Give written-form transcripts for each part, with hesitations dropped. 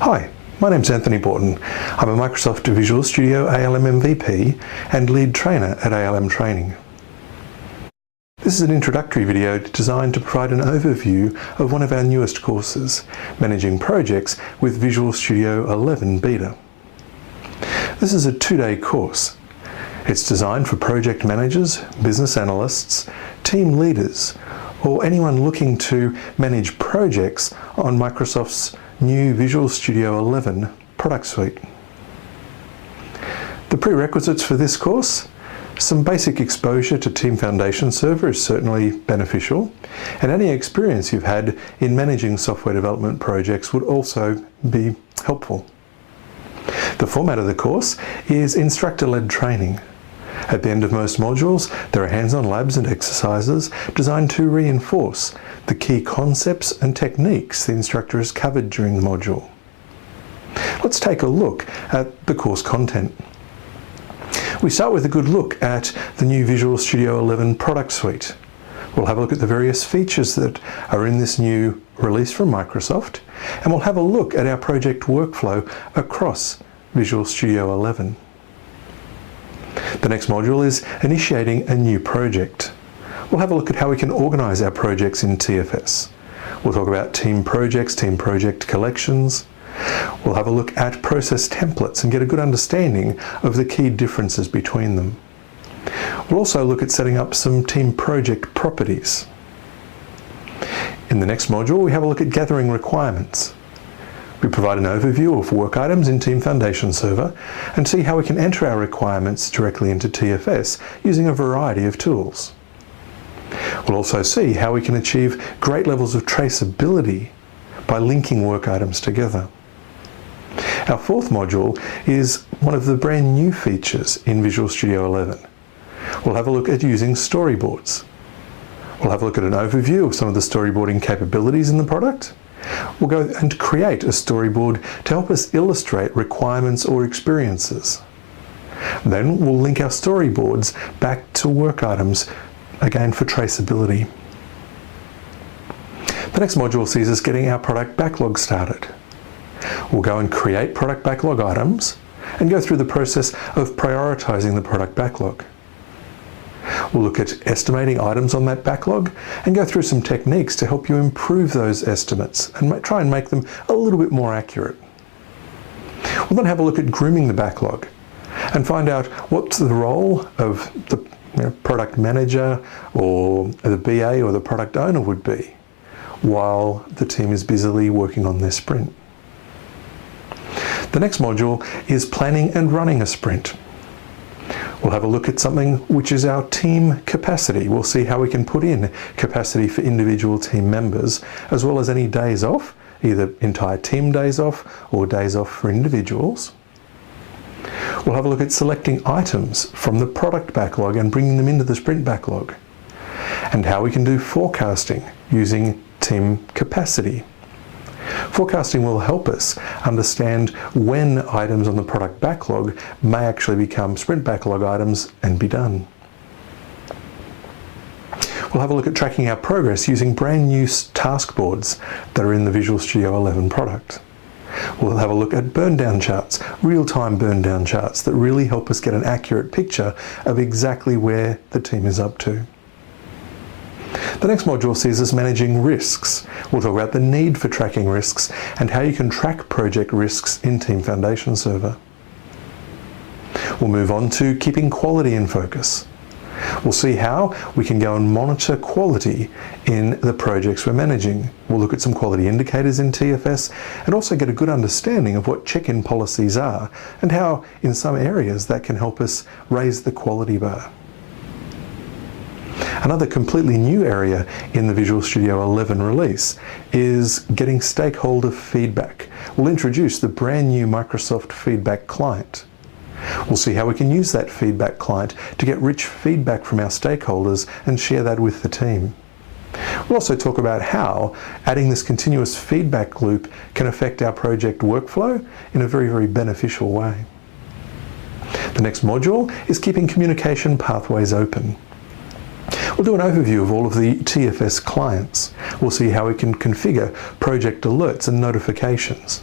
Hi, my name's Anthony Borton. I'm a Microsoft Visual Studio ALM MVP and lead trainer at ALM-Training. This is an introductory video designed to provide an overview of one of our newest courses, Managing Projects with Visual Studio 11 Beta. This is a 2-day course. It's designed for project managers, business analysts, team leaders, or anyone looking to manage projects on Microsoft's new Visual Studio 11 product suite. The prerequisites for this course: some basic exposure to Team Foundation Server is certainly beneficial, and any experience you've had in managing software development projects would also be helpful. The format of the course is instructor-led training. At the end of most modules, there are hands-on labs and exercises designed to reinforce the key concepts and techniques the instructor has covered during the module. Let's take a look at the course content. We start with a good look at the new Visual Studio 11 product suite. We'll have a look at the various features that are in this new release from Microsoft, and we'll have a look at our project workflow across Visual Studio 11. The next module is initiating a new project. We'll have a look at how we can organize our projects in TFS. We'll talk about team projects, team project collections. We'll have a look at process templates and get a good understanding of the key differences between them. We'll also look at setting up some team project properties. In the next module, we have a look at gathering requirements. We provide an overview of work items in Team Foundation Server and see how we can enter our requirements directly into TFS using a variety of tools. We'll also see how we can achieve great levels of traceability by linking work items together. Our fourth module is one of the brand new features in Visual Studio 11. We'll have a look at using storyboards. We'll have a look at an overview of some of the storyboarding capabilities in the product. We'll go and create a storyboard to help us illustrate requirements or experiences. Then we'll link our storyboards back to work items, again for traceability. The next module sees us getting our product backlog started. We'll go and create product backlog items and go through the process of prioritizing the product backlog. We'll look at estimating items on that backlog and go through some techniques to help you improve those estimates and try and make them a little bit more accurate. We'll then have a look at grooming the backlog and find out what the role of the product manager or the BA or the product owner would be while the team is busily working on their sprint. The next module is planning and running a sprint. We'll have a look at something which is our team capacity. We'll see how we can put in capacity for individual team members, as well as any days off, either entire team days off or days off for individuals. We'll have a look at selecting items from the product backlog and bringing them into the sprint backlog, and how we can do forecasting using team capacity. Forecasting will help us understand when items on the product backlog may actually become sprint backlog items and be done. We'll have a look at tracking our progress using brand new task boards that are in the Visual Studio 11 product. We'll have a look at burn down charts, real-time burn down charts that really help us get an accurate picture of exactly where the team is up to. The next module sees us managing risks. We'll talk about the need for tracking risks and how you can track project risks in Team Foundation Server. We'll move on to keeping quality in focus. We'll see how we can go and monitor quality in the projects we're managing. We'll look at some quality indicators in TFS and also get a good understanding of what check-in policies are and how in some areas that can help us raise the quality bar. Another completely new area in the Visual Studio 11 release is getting stakeholder feedback. We'll introduce the brand new Microsoft Feedback Client. We'll see how we can use that feedback client to get rich feedback from our stakeholders and share that with the team. We'll also talk about how adding this continuous feedback loop can affect our project workflow in a very, very beneficial way. The next module is keeping communication pathways open. We'll do an overview of all of the TFS clients. We'll see how we can configure project alerts and notifications.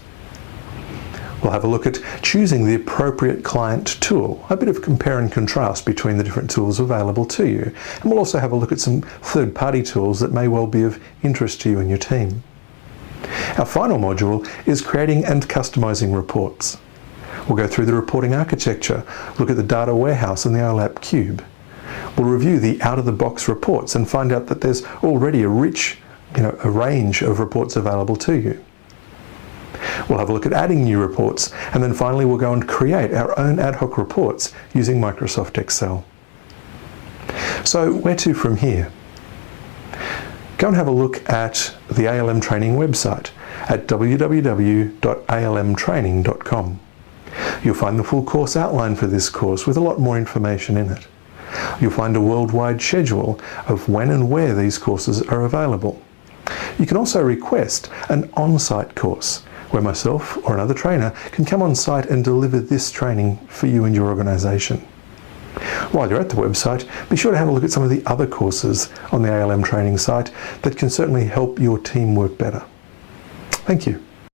We'll have a look at choosing the appropriate client tool, a bit of compare and contrast between the different tools available to you. And we'll also have a look at some third-party tools that may well be of interest to you and your team. Our final module is creating and customizing reports. We'll go through the reporting architecture, look at the data warehouse and the OLAP cube. We'll review the out-of-the-box reports and find out that there's already a rich, a range of reports available to you. We'll have a look at adding new reports, and then finally we'll go and create our own ad hoc reports using Microsoft Excel. So where to from here? Go and have a look at the ALM-Training website at www.almtraining.com. You'll find the full course outline for this course with a lot more information in it. You'll find a worldwide schedule of when and where these courses are available. You can also request an on-site course where myself or another trainer can come on site and deliver this training for you and your organisation. While you're at the website, be sure to have a look at some of the other courses on the ALM Training site that can certainly help your team work better. Thank you.